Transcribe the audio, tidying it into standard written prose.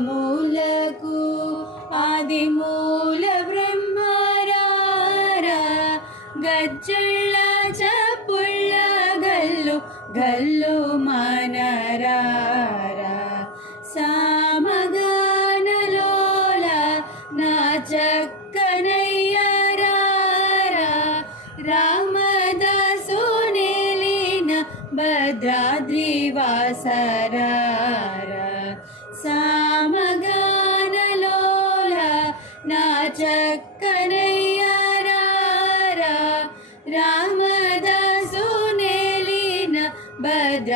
ముచ్చగములకు ఆది మూల బ్రహ్మరారా గజ్జళ్ళ చప్పుళ్ళ గల్లు గల్లు మనరారా సామగానలోల నా చక్కనయ్యరారా రామదాసు నిలిన భద్రాద్రివాసరారా సామగానలోల నా చక్కనయ్యరారా రామదాసు నిలిన భద్రాద్రివాసరా